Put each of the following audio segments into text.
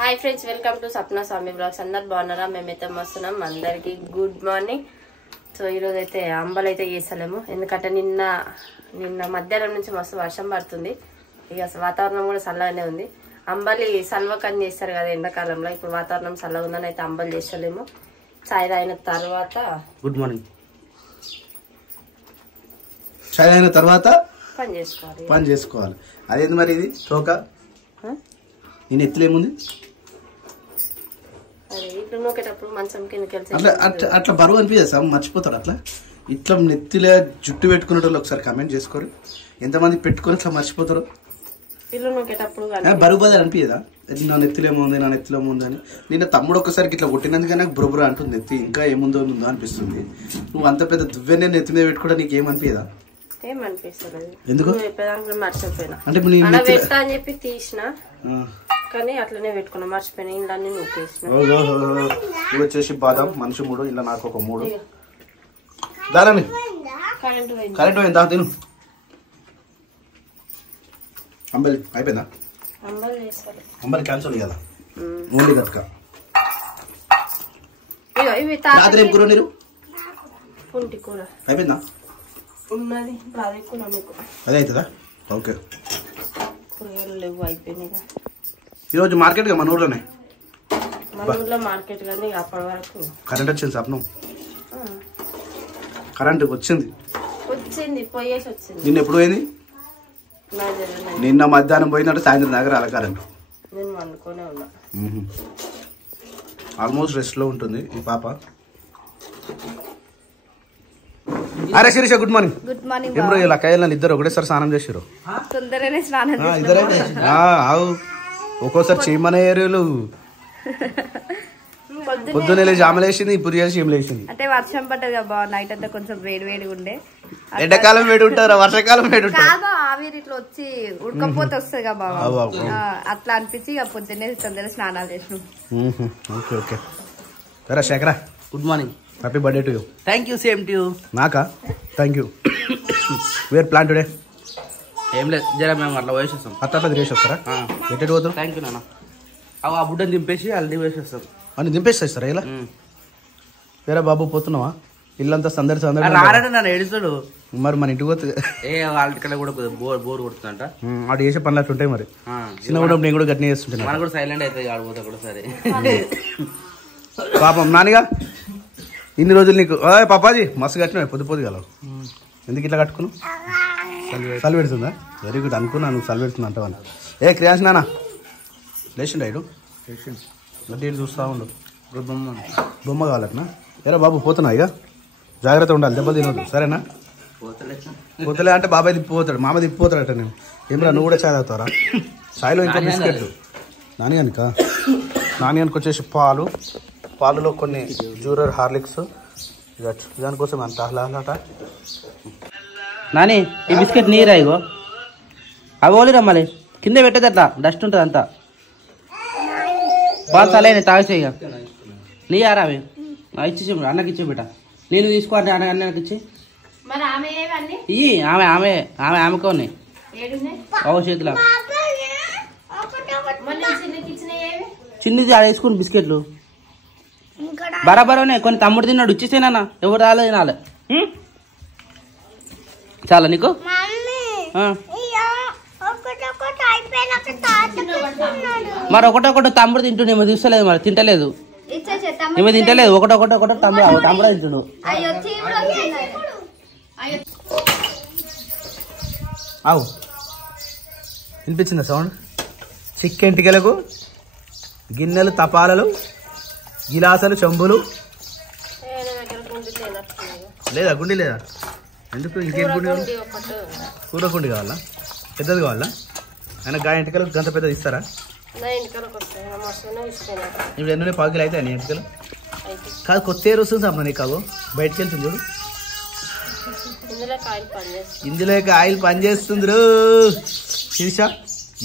Hi friends welcome to सपना स्वामी blogs अंदर బాగున్నారా మేమైతే మస్తున్నాం అందరికి గుడ్ మార్నింగ్ సో ఈ రోజు అయితే అంబలు అయితే చేసలేము ఎందుకంటే నిన్న మధ్యాహ్నం నుంచి మస్తు వర్షం పడుతుంది ఇక వాతావరణం కూడా చల్లగానే ఉంది అంబలి సల్వకని చేస్తారు కదా ఎండాకాలంలో ఇప్పుడు వాతావరణం చల్లగా ఉందని అయితే అంబలి చేసలేము చాయ్ తాగిన తర్వాత గుడ్ మార్నింగ్ చాయ్ తాగిన తర్వాత పని చేసుకోవాలి అదేంది మరి ఇది తోక నేను ఎత్తులేముంది అట్లా బరువు అనిపించదు మర్చిపోతాడు అట్లా ఇట్లా నెత్తిలో జుట్టు పెట్టుకునేటోళ్ళు ఒకసారి కమెంట్ చేసుకోరు ఎంతమంది పెట్టుకొని ఇట్లా మర్చిపోతారు బరువు బదులు అనిపించదా నా నెత్తిలేమో ఉంది నా నెత్తిలేమో ఉంది అని నిన్న తమ్ముడు ఒక్కసారికి ఇట్లా కొట్టినందుకని నాకు బురబుర అంటుంది నెత్తి ఇంకా ఏముందో ఉందో అనిపిస్తుంది నువ్వు అంత పెద్ద దువ్వెనే నెత్తి మీద పెట్టుకోవడం నీకు ఏమనిపించదా ఎందుకు అంటే చెప్పి తీసిన కానీ అట్లనే పెట్టుకున్నా మర్చిపోయినా ఇంట్లో ఇవి వచ్చేసి బాదం మనిషి 3 ఇలా నాకు ఒక 3 దాని కరెంట్ పోయిందా తిను అంబలి అయిపోయిందా అంబలి క్యాన్సల్ కదా ఓన్లీ గట్క రాత్రి ఏం కూర నీరు కూర అయిపోయిందా ఉన్నది అదే అవుతుందా ఓకే కూరగాయలు లేవు అయిపోయినాయి ఈరోజు మార్కెట్ గా మన ఊర్లోనే మార్కెట్ కానీ అప్పటి వరకు కరెంట్ వచ్చింది సప్నం కరెంట్ వచ్చింది పోయేసి వచ్చింది నిన్న ఎప్పుడు పోయింది నిన్న మధ్యాహ్నం పోయిందంటే సాయంత్రం దాకా రాలే కరెంట్ నేను అనుకునే ఉన్నా ఆల్మోస్ట్ రెస్ట్ లో ఉంటుంది ఈ పాప అరే Shirisha good morning good morning ఏం రోజు ఇలా కయ్యాలని ఇద్దరు ఒకటేసారి స్నానం చేసారు తొందరనే స్నానం ఇద్దరే ఒక్కోసారి చీమన ఏరులు పొద్దున్న లేచి ఆమెలేసింది ఇప్పుడు చేసి ఏమలేసింది అంటే వర్షం పట్టదు కదా నైట్ అంతా కొంచెం వేడిగా ఉండే ఎండాకాలం వేడి ఉంటారా వర్షాకాలం వేడి ఉంటారు ఆవిరి ఇట్లా వచ్చి ఉడకపోతే వస్తుంది కదా బాబా అట్లా అనిపించి ఇక పొద్దున్నే తొందరగా స్నానాలు చేసినాం ఓకే ఓకే సరే శేఖరా good morning happy birthday to you thank you same to you నాకా thank you where plan today ఏం లేదు జర మేము అట్లా వేసేస్తాం అట్లా తిరిగేసి వస్తారా ఎటు పోతారు థ్యాంక్ యూ నాన్న ఆ బుడ్డని దింపేసి అల్లి వేసేస్తాం అని దింపేస్తాయి సార్ ఇలా వేరే బాబు పోతున్నావా ఇల్లంతా సందడి సందడి రారంటే నన్ను ఏడుస్తాడు మరి మన ఇంటికి పోతుంది వాళ్ళ కూడా బోర్ కొడుతుందంట వాడు చేసే పనులు అట్లా ఉంటాయి మరి చిన్న కూడా నేను కూడా గట్టిన చేస్తుంటాను మన కూడా సైలెంట్ అవుతుంది ఆడిపోతా కూడా సరే పాపం నానిగా ఇన్ని రోజులు నీకు పాపాజీ మస్తు కట్టినా పొద్దు గలవు ఎందుకు ఇట్లా కట్టుకున్నావు చలి పెడుతుందా వెరీ గుడ్ అనుకున్నా నువ్వు చలి పెడుతున్నా అంటావని క్రియాన్స్ నానా లేచిండు ఐడు గట్టి చూస్తా ఉండు బొమ్మ కావాలట్నా ఏరా బాబు పోతున్నా ఇక జాగ్రత్త ఉండాలి దెబ్బలు తినవద్దు సరేనా పోతలే అంటే బాబాయ్ తిప్పిపోతాడు మామ తిప్పిపోతాడట నేను ఏమరా నువ్వు కూడా చాయ్ తాగుతారా చాయ్లో ఇంకా బిస్కెట్ నానిగానికి వచ్చేసి పాలులో కొన్ని జూరర్ హార్లిక్స్ దానికోసం అంత ఆహ్లాదట నాని ఈ బిస్కెట్ నీరా ఇగో అవి ఓలి రమ్మాలి కింద పెట్టేది అట్లా డస్ట్ ఉంటుంది అంతా బాగా చల్లైన తాగేసే ఇక నీ యారా అవి ఇచ్చేసి అన్నకి ఇచ్చే బిడ్డ నేను తీసుకోవాలి అన్నకి ఇచ్చి ఆమె ఆమె ఆమె ఆమెకు ఉన్నాయి చేతిలో చిన్నది ఆడ వేసుకుని బిస్కెట్లు బరాబర్ ఉన్నాయి కొన్ని తమ్ముడు తిన్నాడు ఇచ్చేసేనా ఎవరు రాలేదు తినాలి చాలా నీకు మరి ఒకటొకటి తమ్ముడు తింటుండే ఏమో చూస్తలేదు మరి తింటలేదు ఏమో తింటలేదు ఒకటొకటి తమ్ముడు తింటుండు అవు వినిపించిందా సౌండ్ చిక్కెంటికలకు గిన్నెలు తపాలలు గిలాసలు చెంబులు లేదా గుండి లేదా ఎందుకు ఇంకేం గుండి కూర గుండి కావాలా పెద్దది కావాలా అయినా గా ఎంటికలు గంత పెద్దది ఇస్తారా ఇప్పుడు ఎన్నో పావుకిలు అయితే అని ఎంటికలు కాదు కొత్త ఏరు వస్తుంది సార్ నీకు కాదు బయటకు వెళ్తుంది చూడు ఇందులో ఆయిల్ పనిచేస్తుంది శిరీష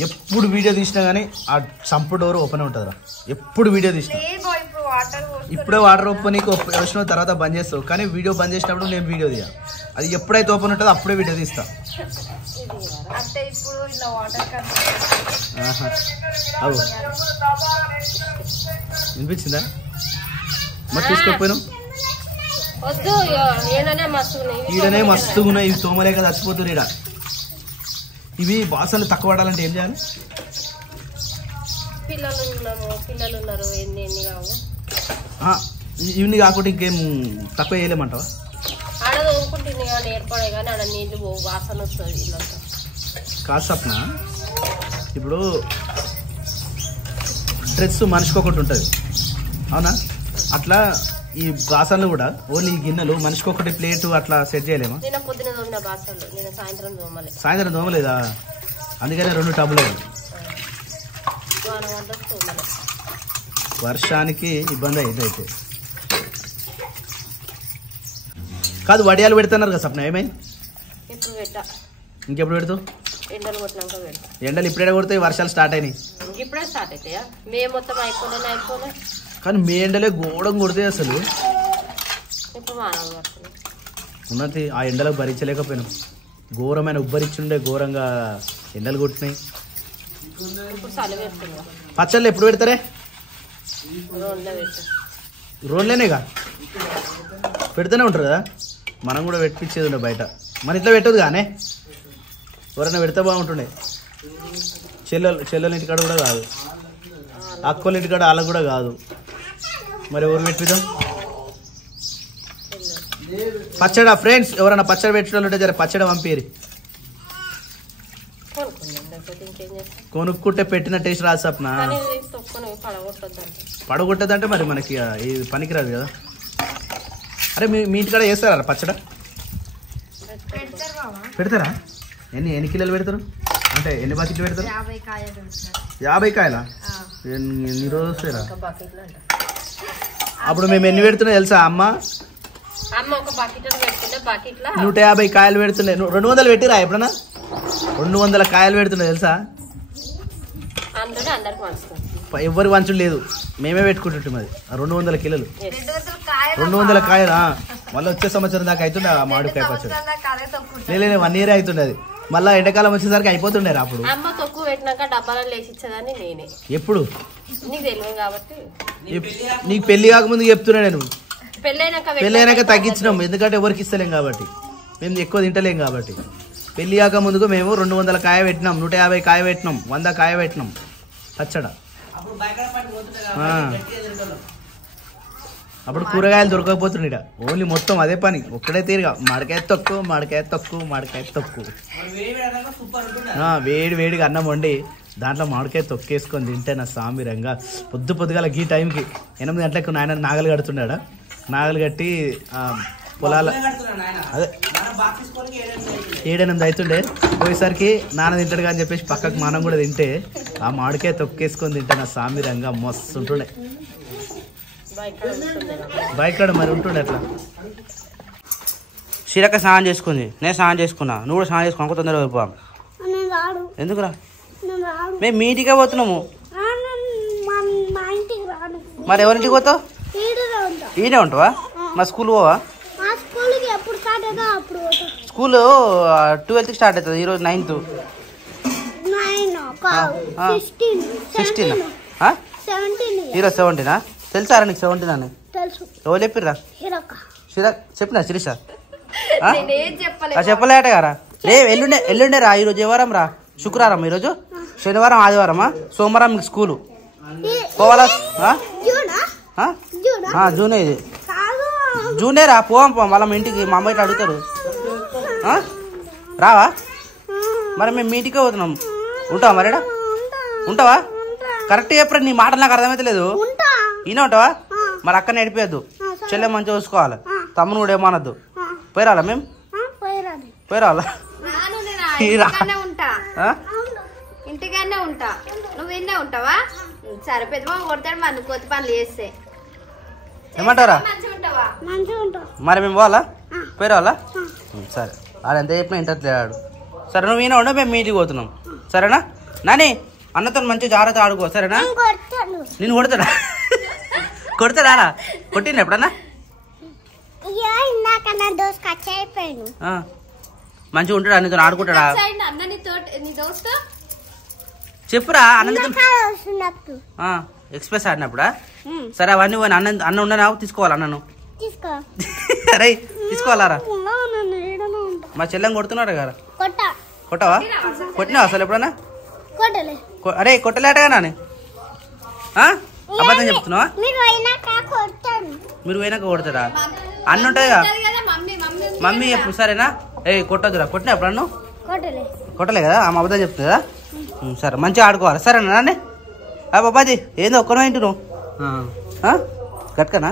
ఎప్పుడు వీడియో తీసినా కానీ ఆ సంపు డోర్ ఓపెన్ ఉంటుంది రా ఎప్పుడు వీడియో తీసినా ఇప్పుడే వాటర్ ఓపెన్ నీకు వచ్చిన తర్వాత బంద్ చేస్తావు కానీ వీడియో బంద్ చేసినప్పుడు నేను వీడియో తీయ అది ఎప్పుడైతే ఓపెన్ ఉంటుందో అప్పుడే వీడియో తీస్తా వినిపించిందా? మరి తీసుకోకపోయినావు? వద్దు, ఈడనే మస్తుగా ఉన్నాయి. ఇవి తోమలేక చచ్చిపోతుంది. ఈడ ఇవి బాసలు తక్కువ పడాలంటే ఏం చేయాలి? పిల్లలు ఉన్నారు, ఎన్ని కావు ఇవన్నీ కాకుండా ఇంకేం తక్కువ చేయలేమంటావా? ఆడ తోముకుంటుంది కానీ ఏర్పడే కానీ ఆడ నీళ్ళు పోవు, వాసన వస్తుంది. కాదు సప్న, ఇప్పుడు డ్రెస్ మనిషికి ఒకటి ఉంటుంది అవునా? అట్లా ఈ బాసన్లు కూడా ఓన్లీ గిన్నెలు మనిషికి ఒకటి ప్లేటు అట్లా సెట్ చేయలేమా? నేను పొద్దున తోమిన బాసన్లు, నేను సాయంత్రం తోమలేదా? అందుకనే 2 టబ్బులు. వర్షానికి ఇబ్బంది అయింది. అయితే కాదు, వడియాలు పెడుతున్నారు కదా సప్న, ఏమైంది? ఇప్పుడు పెట్టా. ఇంకెప్పుడు పెడతావు? ఎండలు కొట్టినాక పెడతా. ఎండలు ఇప్పుడే కొడితే వర్షాలు స్టార్ట్ అయినాయి. ఇప్పుడే స్టార్ట్ అవుతాయా? మే మొత్తం అయిపోలే. కానీ మే ఎండలే గోడం కొడితే అసలు ఇప్పుడు మానవ పడుతుంది ఉన్నది. ఆ ఎండలకు భరించలేకపోయినాం. ఘోరమైన ఉబ్బరిచ్చుండే, ఘోరంగా ఎండలు కొట్టినాయి. ఇప్పుడు చలి వేస్తుంది. పచ్చళ్ళు ఎప్పుడు పెడతారే? రోడ్లేనేగా పెడుతూనే ఉంటారు కదా. మనం కూడా పెట్టించేది ఉండే బయట. మన ఇట్లా పెట్టదు కానీ ఎవరైనా పెడితే బాగుంటుండే. చెల్లెల ఇంటికాడ కూడా కాదు, అక్కోళ్ళ ఇంటికాడ వాళ్ళకు కూడా కాదు. మరి ఎవరు పెట్టిద్దాం? పచ్చడా ఫ్రెండ్స్, ఎవరైనా పచ్చడి పెట్టడం ఉంటే జర పచ్చడి పంపిరి. కొనుక్కుంటే పెట్టిన టేస్ట్ రాదు సప్న. పడగొట్టదంటే మరి మనకి ఇది పనికిరాదు కదా. అరే మీ ఇంటికాడ చేస్తారా పచ్చడ? పెడతారా? ఎన్ని కిలోలు పెడతారు? అంటే ఎన్ని బకెట్లు పెడతారు? 50 కాయలా? ఎన్ని రోజులు వస్తాయిరా? అప్పుడు మేము ఎన్ని పెడుతున్నాయి తెలుసా? అమ్మ 150 కాయలు పెడుతున్నాయి. 200 పెట్టిరా ఎప్పుడన్నా? 200 కాయలు పెడుతున్నాయి తెలుసా? ఎవరు వంచుడు లేదు, మేమే పెట్టుకుంటుంటాం. అది 200 కిలోలు, 200 కాయలు. మళ్ళీ వచ్చే సంవత్సరం దాకా అవుతుండే ఆ మామిడికాయ పచ్చడి. లేదు 1 year అవుతుండే. అది మళ్ళీ ఎండాకాలం వచ్చేసరికి అయిపోతుండే. అప్పుడు ఎప్పుడు నీకు పెళ్లి కాకముందు చెప్తున్నా నేను. పెళ్ళైనాక తగ్గించినాం, ఎందుకంటే ఎవరికి ఇస్తలేం కాబట్టి. మేము ఎక్కువ తింటలేం కాబట్టి. పెళ్లి కాక ముందుకు మేము 200 కాయ పెట్టినాం, 150 కాయ పెట్టినాం, 100 కాయ పెట్టినాం పచ్చడ. అప్పుడు కూరగాయలు దొరకకపోతుండే. ఓన్లీ మొత్తం అదే పని, ఒక్కడే తీరుగా మామిడికాయ తొక్కు, మామిడికాయ తొక్కు, మామిడికాయ తొక్కు. వేడి వేడిగా అన్నం వండి దాంట్లో మామిడికాయ తొక్కేసుకొని తింటే నా సామిరంగా. పొద్దుగాల ఈ టైంకి 8 గంటలకు నాయన నాగలు కడుతున్నాడా. నాగలు కట్టి పొలాల అదే 7-8 అవుతుండే. పోయేసరికి నాన్న తింటాడు అని చెప్పేసి పక్కకు మనం కూడా తింటే ఆ మామిడికాయ తొక్కేసుకొని తింటే నా సామిరంగా మస్తు ఉంటుండే. బయకాడ మరి ఉంటుండే అట్లా. శీలక స్నానం చేసుకుంది, నేను స్నానం చేసుకున్నా, నువ్వు కూడా స్నానం చేసుకున్నా. తొందరగా వెళ్ళిపోయాం. ఎందుకురా? మేము మీ ఇంటికే పోతున్నాము. మరి ఎవరింటికి పోతావు? ఈయనే ఉంటావా? మా స్కూల్ పోవా? స్కూల్ 12కి స్టార్ట్ అవుతుంది. ఈరోజు 9th. 16 ఈరోజు 17. తెలుసారా నీకు 17 అని? ఎవరు చెప్పిర్రా? చెప్పినా శిరీష? చెప్పలేట కదా. ఎల్లుండే రా. ఈరోజు ఏ వారం రా? శుక్రవారం. ఈరోజు శనివారం, ఆదివారమా, సోమవారం మీకు స్కూలు పోవాలా? జూనే, ఇది జూనే రా. పోవాం మళ్ళీ మీ ఇంటికి. మా అమ్మాయి అడుగుతారు. రావా? మరి మేము మీ ఇంటికే పోతున్నాం. ఉంటావా మరేడా? ఉంటావా? కరెక్ట్ చెప్పరా? నీ మాట నాకు అర్థమైతే లేదు. ఈయన ఉంటావా? మరి అక్కనే నడిపేయద్దు. చెల్లె మంచిగా చూసుకోవాలి. తమ్మును కూడా ఏమనద్దు. పోయి రావాలా? మేము పోయి రావాలా? ఇంటికన్నా ఉంటా. నువ్వు ఇన్నే ఉంటావా? సరే, పెద్ద కొడతాడు మన కొత్త పనులు చేస్తే. ఏమంటారా? మరి మేము పోవాలా? పోయి రావాలా? సరే. ఆడు ఎంత చెప్పినా ఇంటట్లేడు. సరే, నువ్వు ఈయన ఉండవు, మేము మీ ఇంటికి పోతున్నాం. సరేనా? నాని అన్నతో మంచి జాగ్రత్త ఆడుకో. సరేనా? నేను కొడతాడా? కొడతాడా? కొట్టింది ఎప్పుడన్నా? మంచిగా ఉంటాడా? నీతో ఆడుకుంటాడా? చెప్పురా అన్నం ఎక్స్ప్రెస్ ఆడినప్పుడా సరే అవన్నీ పోయిన అన్న ఉండనా తీసుకోవాలి అన్నను అరే తీసుకోవాలారా మా చెల్లెం కొడుతున్నాడు కదా కొట్టవా కొట్టినావా అసలు ఎప్పుడన్నా అరే కొట్టలేటగా నాని అబద్ధం చెప్తున్నావా మీరు పోయినాక కొడతారా అన్న ఉంటాయిగా మమ్మీ చెప్పు సరేనా కొట్టదురా కొట్టినా ఎప్పుడు అన్ను కొట్టలే కదా ఆమె అబద్ధం చెప్తుందా సరే మంచిగా ఆడుకోవాలి సరేనా నాని బాబాజీ ఏందో ఒక్కనో ఇంటి నువ్వు గట్కనా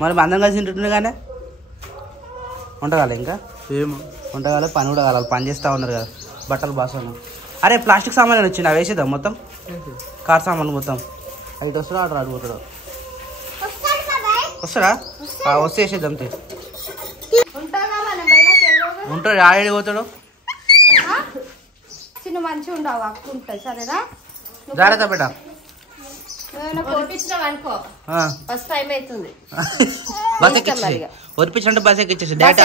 మరి అందరం కలిసి తింటుండే కానీ వంటకాలి ఇంకా వంటకాలి పని కూడా కావాలి పని చేస్తూ ఉన్నారు కదా బట్టలు బాగా అరే ప్లాస్టిక్ సామాన్లు వచ్చింది అవి వేసేద్దాం మొత్తం కార్ సామాన్లు మొత్తం అయితే వస్తాడా ఆర్డర్ ఆడిపోతాడు వస్తాడా వస్తే వేసేద్దాం ఉంటాడు ఆడి పోతాడు చిన్న మంచిగా ఉండవు అక్క ఉంటుంది సరేనా జాగ్రత్త బేట అనుకో ఫస్ట్ టైం అవుతుంది బస్ ఎక్కించి ఒరిపించంటే బస్ ఎక్కించేసి డైరెక్ట్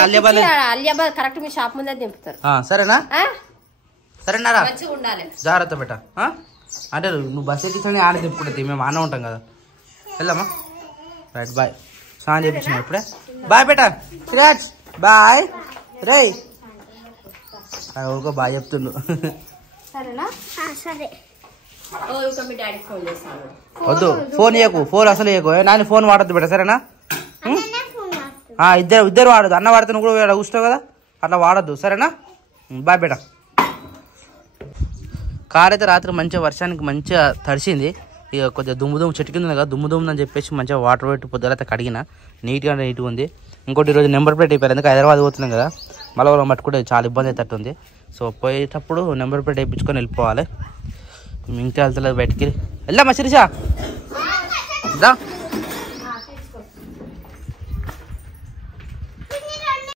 అలియాబాద్ కరెక్ట్ మీ షాప్ ముందే దింపుతారు సరేనా సరేనారా మంచిగా ఉండాలి జాగ్రత్త బేట అంటే నువ్వు బస్ ఎక్కించని ఆడ దింపుకుంటుంది మేము ఆనే ఉంటాం కదా వెళ్దామా రైట్ బాయ్ స్నానం చేయించిన ఇప్పుడే బాయ్ బేట సిరాజ్ బాయ్ రే ఊరుకో బాయ్ చెప్తుండు సరేనా సరే వద్దు ఫోన్ ఇవ్వకు ఫోన్ అసలు ఇవ్వకు నాని ఫోన్ వాడద్దు బేట సరేనా ఇద్దరు వాడద్దు అన్న వాడితే నువ్వు కూడా కూర్చున్నావు కదా అట్లా వాడద్దు సరేనా బాయ్ బేట కార్ అయితే రాత్రి మంచిగా వర్షానికి మంచిగా తడిసింది ఇక కొద్దిగా దుమ్ము చెట్టు కింద ఉంది కదా దుమ్ము అని చెప్పేసి మంచిగా వాటర్ పెట్టి పొద్దురైతే కడిగిన నీట్గా ఉంది ఇంకోటి ఈరోజు నెంబర్ ప్లేట్ అయిపోయారు ఎందుకు హైదరాబాద్ పోతున్నాం కదా మళ్ళీ వాళ్ళని పట్టుకుంటే చాలా ఇబ్బంది అవుతుంది సో పోయేటప్పుడు నెంబర్ ప్లేట్ వేయించుకొని వెళ్ళిపోవాలి ఇంకా వెళ్తలేదు బయటికి వెళ్దామా శిరీష దా